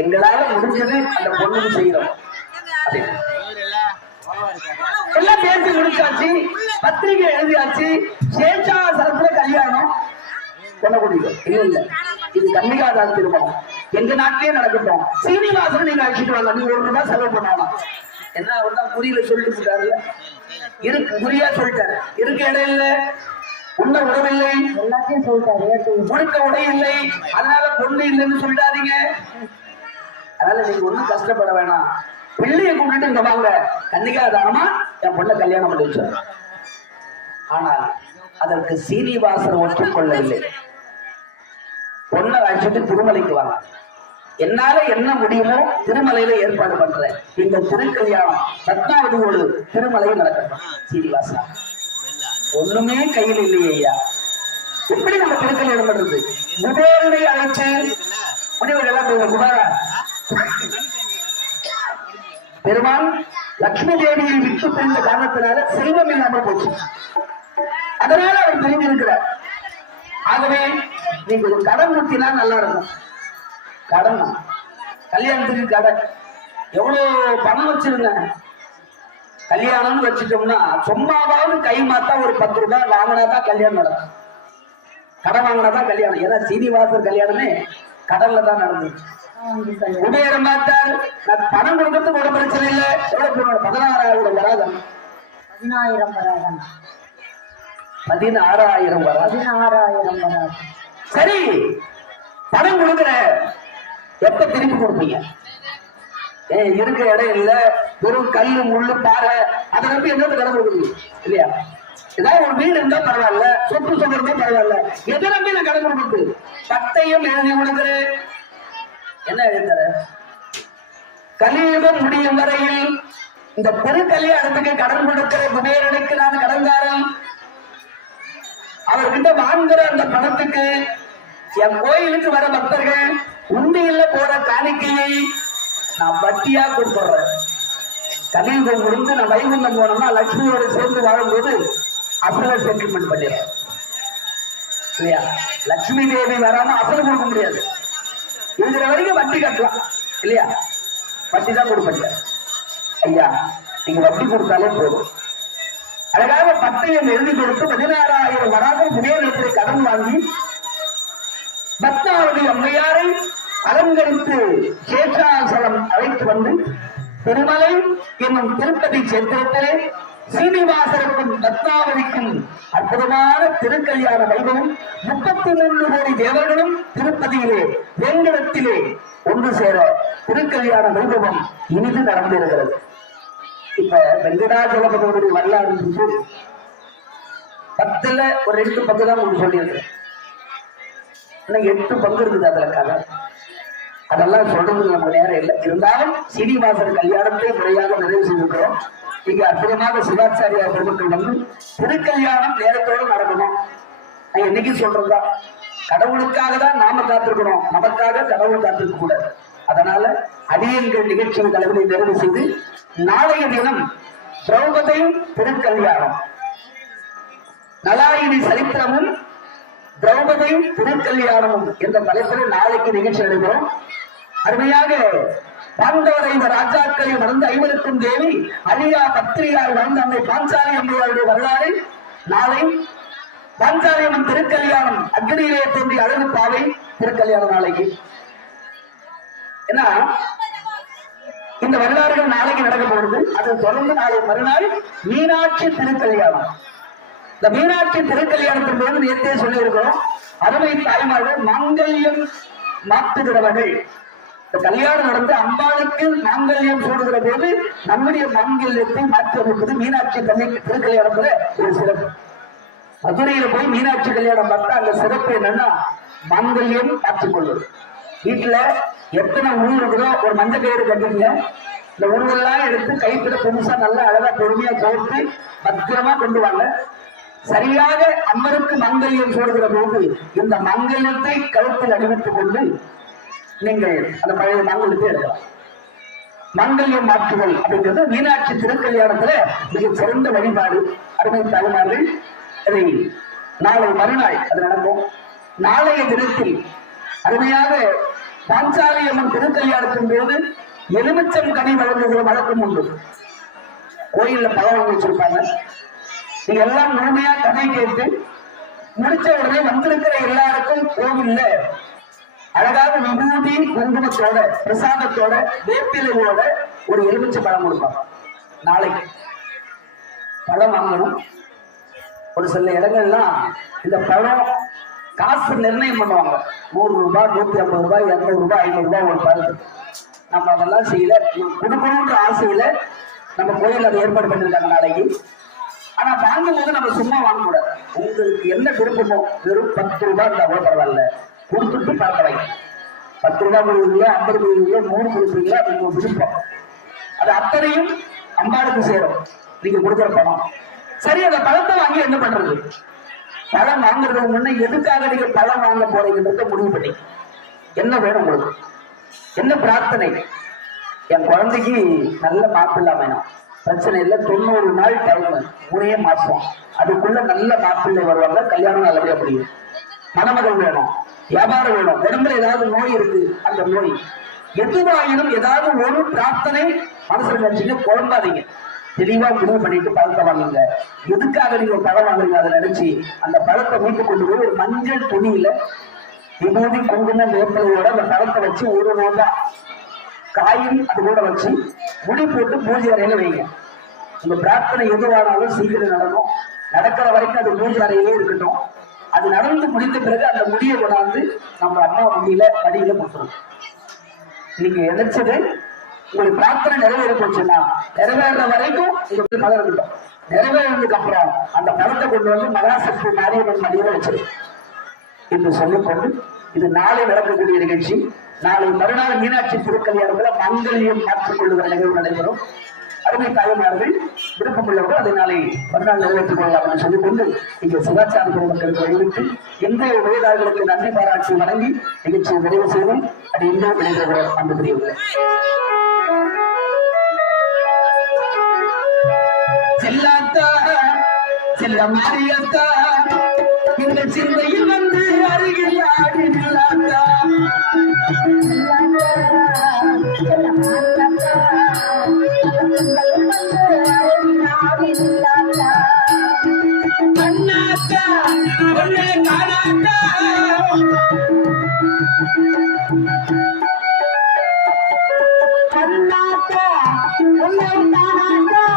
எங்களால முடிஞ்சது அந்த பொண்ணுக்கு செய்யறோம். எல்லாம் பேசி முடிச்சாச்சு, பத்திரிகை எழுதியாச்சு, சேஷாசலத்துல கல்யாணம் பண்ண முடியும். இல்ல இல்ல, இது கன்னிகாதான திருமணம். எங்க நாட்டிலேயே நடக்கட்டும். சீனிவாசன் நீங்க அழைச்சிட்டு வாங்க, நீங்க ₹1 செலவு பண்ணலாம். என்ன அவர் தான் குறியில சொல்லிட்டு இருக்காருல்ல, இருக்கு குறியா சொல்லிட்டாரு. இருக்க இடம் இல்லை, உண்ண உணவில்லை, எல்லாத்தையும் சொல்லிட்டாரு. முழுக்க உடை இல்லை, அதனால பொண்ணு இல்லைன்னு சொல்லிட்டாதீங்க. அதனால நீங்க ஒண்ணும் கஷ்டப்பட வேணாம். பிள்ளையை கூப்பிட்டு இங்க வாங்க, கன்னிகாதானமா என் பொண்ணை கல்யாணம் பண்ணி வச்சார். ஆனால் அதற்கு சீனிவாசன் ஒற்றுக்கொள்ளவில்லை. பொண்ணை அழைச்சிட்டு திருமலைக்கு வாங்க, என்னால என்ன முடியுமோ திருமலையில ஏற்பாடு பண்றேன். இந்த திருக்கல்யாணம் 10வது திருமலையில் நடக்கட்டும். சீனிவாசா, ஒண்ணுமே கையில் இல்லையே ஐயா, எப்படி நம்ம திருக்கல்யாணம் பண்றது? குபேரனை அழைச்சு முனிவர் எல்லாம் குமாரா, பெருமான் லட்சுமி தேவியை விட்டு பிரிந்த காரணத்தினால செல்வம் இல்லாமல் போச்சு. அதனால அவர் பிரிந்திருக்கிறார். ஆகவே நீங்க ஒரு கடன் ஊற்றினா நல்லா இருக்கும். கடன் கல்யாணத்துக்கு கடன் எவ்வளவு பணம் வச்சிருங்க. கல்யாணம்னு வச்சுட்டோம்னா சும்மாவாவது கை மாத்தா ஒரு ₹10 வாங்கினாதான் கல்யாணம் நடக்கும். கடன் வாங்கினாதான் கல்யாணம். ஏன்னா சீனிவாசர் கல்யாணமே கடல்ல தான் நடந்துச்சு. குபேரன் பார்த்தார், நான் பணம் கொடுக்கறதுக்கு ஒரு பிரச்சனை இல்லை. எவ்வளவு 16,000 வராது, 16,000 வராது, 16,000 வராது, 16,000 வராது. சரி, பணம் கொடுக்குற எப்ப திருப்பி கொடுப்பீங்க? இருக்க இடம் இல்ல, வெறும் கல்லு முள்ளு பாறை, அதை நம்பி என்ன கடன் கொடுக்குறீங்க இல்லையா? ஏதாவது ஒரு வீடு இருந்தா பரவாயில்ல, சொத்து சொல்றதே பரவாயில்ல, எதை நம்பி நான் கடன் கொடுக்குறது? பட்டையும் எழுதி கொடுக்குறேன். என்ன எழுதுற? கலியுகம் முடியும் வரையில் இந்த திருக்கல்யாணத்துக்கு கடன் கொடுக்கிற குபேரனுக்கு நான் கடன்காரன். அவர்கிட்ட வாங்குற அந்த பணத்துக்கு என் கோயிலுக்கு வர பக்தர்கள் உண்டியில போற காணிக்கையை நான் வட்டியா கொடுத்துறேன். கலியுகம் முடிந்து நான் வைகுண்டம் போனோம்னா லட்சுமியோடு சேர்ந்து வாழும்போது அசல செட்டில்மெண்ட் பண்ணிடுறேன் இல்லையா? லட்சுமி தேவி வராம அசல் கொடுக்க முடியாது. இருக்கிற வரைக்கும் வட்டி கட்டலாம் இல்லையா? வட்டி தான் கொடுப்பீங்க ஐயா, நீங்க வட்டி கொடுத்தாலே போதும். அழகாக பட்டயம் எழுதி கொடுத்து 16,000 வராத குபேரத்தை கடன் வாங்கி 10வது அம்மையாரை அலங்கரித்து சேஷாசலம் அழைத்து வந்து திருமலை என்னும் திருப்பதி சேத்திரத்திலே சீனிவாசருக்கும் பத்மாவதிக்கும் அற்புதமான திருக்கல்யாண வைபவம் 33 கோடி தேவர்களும் திருப்பதியிலே வெங்கடத்திலே ஒன்று சேர திருக்கல்யாண வைபவம் இனிது நடந்திருக்கிறது. இப்ப வெங்கடாஜலபதியுடைய வரலாறு 10ல ஒரு 2 பங்கு தான் உங்களுக்கு சொல்லியிருக்கேன். 8 பங்கு இருக்குது அதுல கதை. அதெல்லாம் சொல்றது நமக்கு நேரம் இல்லை. இருந்தாலும் சீனிவாசன் கல்யாணத்தை முறையாக நிறைவு செய்திருக்கிறோம். இங்க அற்புதமாக சிவாச்சாரியா பெருமக்கள் வந்து திருக்கல்யாணம் நேரத்தோடு நடக்கணும். நான் என்னைக்கு சொல்றதுதான், கடவுளுக்காக தான் நாம காத்திருக்கணும், நமக்காக கடவுள் காத்திருக்க கூடாது. அதனால அடியன்கள் நிகழ்ச்சியின் தலைவரை நிறைவு செய்து நாளைய தினம் திரௌபதி திருக்கல்யாணம், நலாயினி சரித்திரமும் திரௌபதி திருக்கல்யாணமும் என்ற தலைப்பில் நாளைக்கு நிகழ்ச்சி நடைபெறும். அருமையாக பாண்டவரை இந்த ராஜாக்களை மறந்து 50க்கும் தேவி அழியா பத்திரிகாய் வாழ்ந்த அன்னை பாஞ்சாலி அம்மையாருடைய வரலாறு நாளை. பாஞ்சாலி அம்மன் திருக்கல்யாணம், அக்னியிலே தோன்றிய அழகு பாவை திருக்கல்யாணம் நாளைக்கு. ஏன்னா இந்த வரலாறுகள் நாளைக்கு நடக்க போகுது. அதை தொடர்ந்து நாளை மறுநாள் மீனாட்சி திருக்கல்யாணம். இந்த மீனாட்சி திருக்கல்யாணத்தின் போது நேற்றே சொல்லியிருக்கிறோம், அருமை தாய்மார்கள் மாங்கல்யம் மாற்றுகிறவர்கள். இந்த கல்யாணம் நடந்து அம்பாளுக்கு மாங்கல்யம் சூடுகிற போது நம்முடைய மாங்கல்யத்தை மாற்றி அமைப்பது மீனாட்சி திருக்கல்யாணத்துல ஒரு சிறப்பு. மதுரையில போய் மீனாட்சி கல்யாணம் பார்த்தா அந்த சிறப்பு என்னன்னா மாங்கல்யம் மாற்றிக்கொள்வது. வீட்டுல எத்தனை உருவம் இருக்குதோ ஒரு மஞ்சள் கயிறு கட்டுங்க, இந்த உருவெல்லாம் எடுத்து கைப்பிட புதுசா நல்லா அழகா பொறுமையா கோர்த்து பத்திரமா கொண்டு வாங்க. சரியாக அம்மனுக்கு மங்கல்யம் சூடுகிற போது இந்த மங்கல்யத்தை கழுத்தில் அணிவித்துக் கொண்டு நீங்கள் அந்த பழைய மங்கல்யத்தை எடுக்கலாம். மங்கல்யம் மாற்றுதல் அப்படிங்கிறது மீனாட்சி திருக்கல்யாணத்துல மிக சிறந்த வழிபாடு. அருமை தாய்மார்கள், அதை நாளை மறுநாள் அது நடக்கும். நாளைய தினத்தில் அருமையாக பாஞ்சாலி அம்மன் திருக்கல்யாணத்தின் போது எலுமிச்சம் கனி வழங்குகிற வழக்கம் உண்டு. கோயில்ல பழம் வாங்கி வச்சிருப்பாங்க. நீங்க எல்லாம் முழுமையா கதை கேட்டு முடிச்ச உடனே வந்திருக்கிற எல்லாருக்கும் கோவில்ல அழகாக விபூதி குங்குமத்தோட பிரசாதத்தோட வேப்பிலையோட ஒரு எலுமிச்சை பழம் கொடுப்பாங்க. நாளைக்கு பழம் வாங்கணும். ஒரு சில இடங்கள்லாம் இந்த பழம் காசு நிர்ணயம் பண்ணுவாங்க. 100 ரூபாய், 150 ரூபாய், 200 ரூபாய், 500 ரூபாய் ஒரு பழம். நம்ம அதெல்லாம் செய்யல. கொடுக்கணுன்ற ஆசையில நம்ம கோயில் அதை ஏற்பாடு பண்ணிருக்காங்க நாளைக்கு. ஆனா வாங்கும் போது நம்ம சும்மா வாங்கக்கூடாது. உங்களுக்கு என்ன விருப்பமோ, வெறும் 10 ரூபாய் இருந்தா கூட பரவாயில்ல, கொடுத்துட்டு பழக்கலை. 10 ரூபாய் கொடுக்குறீங்களா, 50 கொடுக்குறீங்களா, 100 கொடுக்குறீங்களா, அது உங்க விருப்பம். அது அத்தனையும் அம்பாளுக்கு சேரும். நீங்க கொடுக்குற பணம் சரி. அந்த பழத்தை வாங்கி என்ன பண்றது? பழம் வாங்குறதுக்கு முன்ன எதுக்காக நீங்க பழம் வாங்க போறீங்கன்றத முடிவு பண்ணி என்ன வேணும் உங்களுக்கு, என்ன பிரார்த்தனை? என் குழந்தைக்கு நல்ல மாப்பிள்ளை வேணும். பிரச்சனை இல்லை, 90 நாள் டைம், 3 மாசம். அதுக்குள்ள நல்ல மாப்பிள்ளை வருவாங்க, கல்யாணம் நல்லபடியா முடியும். மணமகள் வேணும், வியாபாரம் வேணும், உடம்புல ஏதாவது நோய் இருக்கு, அந்த நோய் எதுவாயினும் ஏதாவது ஒரு பிரார்த்தனை மனசுல நினைச்சுங்க, குழம்பாதீங்க. தெளிவா முடிவு பண்ணிட்டு பழத்தை வாங்குங்க. எதுக்காக நீங்க பழம் வாங்குறீங்க அதை நினைச்சு அந்த பழத்தை வீட்டு கொண்டு போய் ஒரு மஞ்சள் துணியில விபூதி குங்குமம் வேப்பலையோட அந்த பழத்தை வச்சு ஒரு நோண்டா காயும் அது கூட வச்சு முடி போட்டு பூஜை அறையில வைங்க. உங்க பிரார்த்தனை எதுவானாலும் சீக்கிரம் நடக்கும். நடக்கிற வரைக்கும் அது பூஜை அறையிலே இருக்கட்டும். அது நடந்து முடிந்த பிறகு அந்த முடியை கொண்டாந்து நம்ம அம்மா முடியில படியில கொடுத்துரும். நீங்க நினைச்சது உங்களுக்கு பிரார்த்தனை நிறைவேற போச்சுன்னா நிறைவேற வரைக்கும் உங்களுக்கு பலன் இருக்கட்டும். நிறைவேறதுக்கு அப்புறம் அந்த பழத்தை கொண்டு வந்து மகாசக்தி மாரியம்மன் மடியில வச்சிரு என்று சொல்லிக்கொண்டு இது நாளை நடக்கக்கூடிய நிகழ்ச்சி. நாளை மறுநாள் மீனாட்சி திருக்கல்யாணத்துல மங்கல்யம் மாற்றிக் கொள்ளுகிற நிகழ்வு நடைபெறும். அருமை தாய்மார்கள் விருப்பமுள்ளவர்கள் அதை நாளை மறுநாள் நிறைவேற்றிக் கொள்ளலாம் என்று சொல்லிக்கொண்டு இங்கே சுகாச்சார பொதுமக்களுக்கு வழிவிட்டு இன்றைய உதவியாளர்களுக்கு நன்றி பாராட்டி வழங்கி நிகழ்ச்சியை நிறைவு செய்வோம். அது இன்னும் விளைகிறோம் அந்த பிரிவுகளை செல்லாத்தா செல்ல மாறியத்தா இந்த சிந்தையில் வந்து அருகில் ஆடி நில்லாத்தா அண்ணாத்தா ஒன்னே காணாத்தா அண்ணாத்தா ஒன்னே காணாத்தா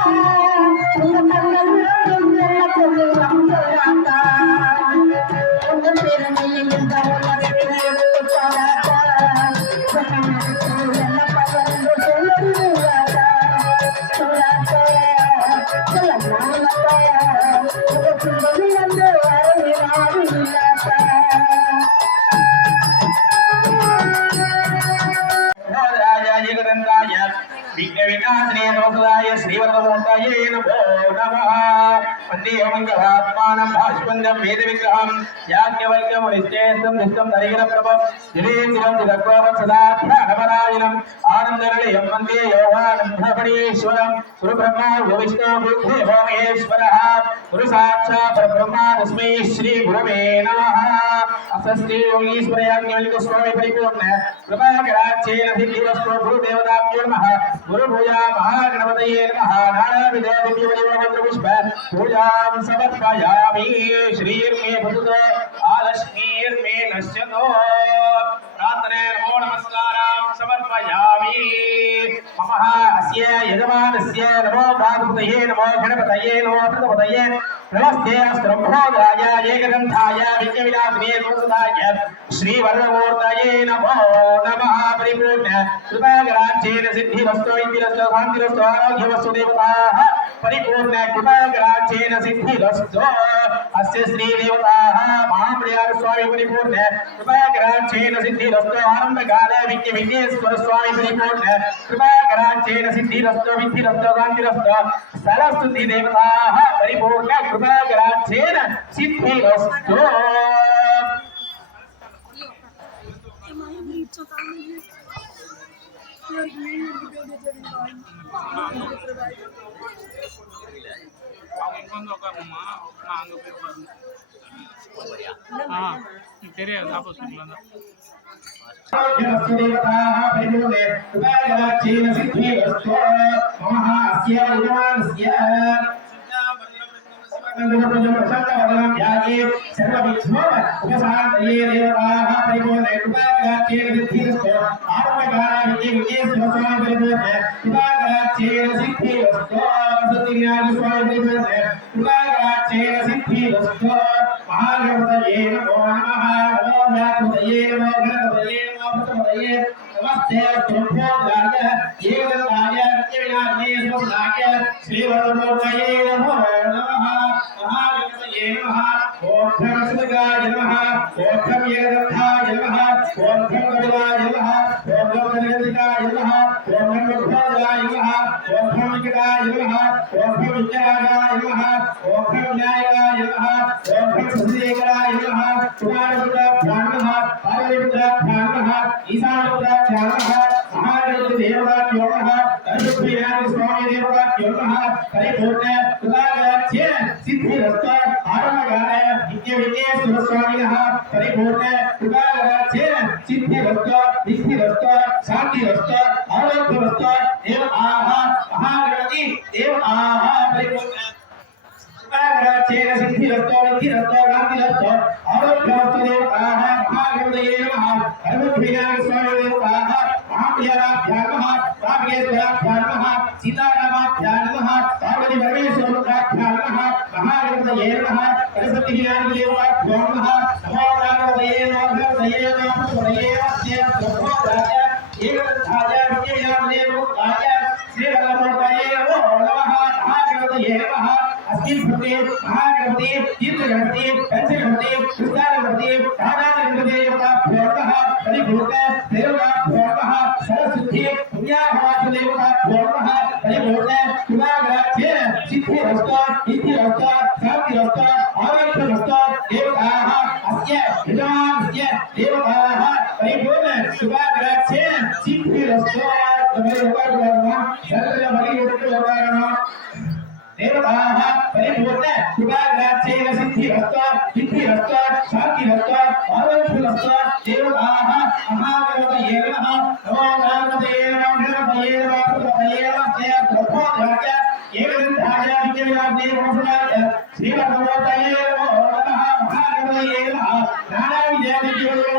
विघ्नविनाशने नमस्ताय श्रीवरदमूर्तये नमो नमः। वन्दे मङ्गलात्मानं भास्वन्दं वेदविग्रहं याज्ञवल्क्यमुनिश्चेष्टं निष्ठं दरिद्रप्रभं जलेन्द्रं जगद्गुरुं सदाख्यानपरायणम् आनन्दनिलयं वन्दे योगानन्दपणीश्वरं गुरुब्रह्मा गुरुविष्णु गुरुदेवो महेश्वरः गुरुसाक्षात् परब्रह्मा तस्मै श्रीगुरवे नमः। अस्ति योगीश्वरयाज्ञवल्क्यस्वामी परिपूर्ण कृपाकराक्षेण सिद्धिरस्तु गुरुदेवताभ्यो नमः। गुरुभूजा महागणपतये नमः। नानाविधपुष्प पूजां समर्पयामि। श्रीर्मे भवतु आलक्ष्मीर्मे नश्यतो। प्रार्थने नमो नमस्कारां समर्पयामि। मम अस्य यजमानस्य नमो भागवतये नमो गणपतये नमो प्रतपतये नमस्ते अस्त्रम्भोजाय एकदन्ताय विघ्नविनाशिने नमस्ताय श्रीवरदमूर्तये नमो नमः। परिपूर्ण कृपाकराक्षेण सिद्धिरस्तु इतिरस्तु शान्तिरस्तु आरोग्यवस्तु देवताः परिपूर्ण कृपाकराक्षेण सिद्धिरस्तु। अस्य श्रीदेवताः महाप्रियार स्वामी परिपूर्ण कृपाकराक्षेण सिद्धिरस्तु। आनन्दकाले विघ्नेश्वर स्वामी परिपूर्ण कृपाकराक्षेण सिद्धिरस्तु विद्धिरस्तु शान्तिरस्तु। सरस्वती देवताः परिपूर्ण कृपाकराक्षेण सिद्धिरस्तु। தெரியாது ஆப்போசிட்ல देवताः परिपूर्णे उपागराक्षेण सिद्धिरस्तु मम अस्य यजमानस्य यागे सर्वविघ्नो उपशान्तये देवताः परिपूर्णे उपागराक्षेण सिद्धिरस्तु आत्मकाराविद्ये स्वस्वामी परिपूर्णे उपागराक्षेण सिद्धिरस्तु सत्यज्ञानी स्वामी परिपूर्णे उपागराक्षेण सिद्धिरस्तु महागणपतये नमो नमः नमो व्यापतये नमो गणपतये नमो पतये नमस्ते तुभ्योऽगाय एवंगाय नित्यविनाशने स्वस्ताय श्रीवरदमूर्तये नमो नमः महागणपतये नमः ओम भ्रमसुगाय नमः ओम भ्रमयगन्धाय नमः ओम भ्रमगरुडाय नमः ओम भ्रमगन्धिकाय नमः ओम भ्रमभोजाय नमः ओम भ्रमविकटाय नमः ओम भ्रमविद्यागाय नमः ओम भ्रमन्यायगाय नमः ओम भ्रमसुदेकराय नमः कुमारपुत्राभ्यां नमः पार्वतीपुत्राभ्यां नमः ईशानपुत्राभ्यां नमः महागणपतिदेवताभ्यो नमः अरुणप्रियाय स्वामी देवताभ्यो नमः परिपूर्ण कृपाकराक्षे सिद्धिरस्तु आत्मगाय नित्यविद्ये सुरस्वामिनः परिपूर्ण कृपाकराक्षे सिद्धिरस्तु शान्तिरस्तु आरोग्यरस्तु देव आह महागणपति देव आह परिपूर्ण कृपाकराक्षे सिद्धिरस्तु नित्यरस्तु शान्तिरस्तु आरोग्यरस्तु देव आह महागणपतये नमः अरुणप्रियाय स्वामी देवताः महाप्रियाभ्यां नमः रामकेश्वराभ्यां नमः सीतारामाभ्यां नमः पार्वती परमेश्वराभ्यां नमः महागणपतये नमः सरस्वतीज्ञानदेवताभ्यो नमः नमो गणपतये नमो गणपतये नमो पतये अस्य ब्रह्मोदाय एकदधाय विद्यादेवताय श्रीवल्लभमूर्तये नमो नमः महागणपतये नमः अस्मिन् भूते महागणपति तीर्थगणपति पंचगणपति कृष्णागणपति राधागणपति देवताभ्यो नमः परिभूत देवताभ्यो नमः सरस्वती पुण्याहवासदेवताभ्यो नमः परिभूत कृपाकराक्षे सिद्धिरस्तु इद्धिरस्तु शान्तिरस्तु आरोग्यरस्तु देवताः अस्य यजमानस्य देवताः परिभूत कृपाकराक्षे सिद्धिरस्तु देवताः परिपूर्ण कृपाकराक्षे सिद्धिरस्तु शान्तिरस्तु आरोग्यरस्तु देवताः महागणपतये नमः नमो गणपतये नमो गणपतये नमो पतये अस्य ब्रह्मोदाय एकदन्ताय विद्यादेवताय श्रीवल्लभमूर्तये नमो नमः महागणपतये नमः नानाविद्यादिदेवताय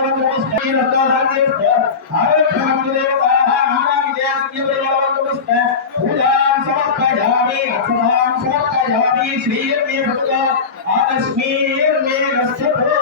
आरोग्यरस्तु देवताः नानाविद्यादिदेवताय पूजां समर्पयामि असमां समर्पयामि श्रीर्मे भक्तो आदस्मीर्मे गच्छतु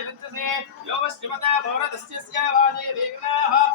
यदच्चसे यो वश्चिमता भवरदस्यस्य वाजे देवनाः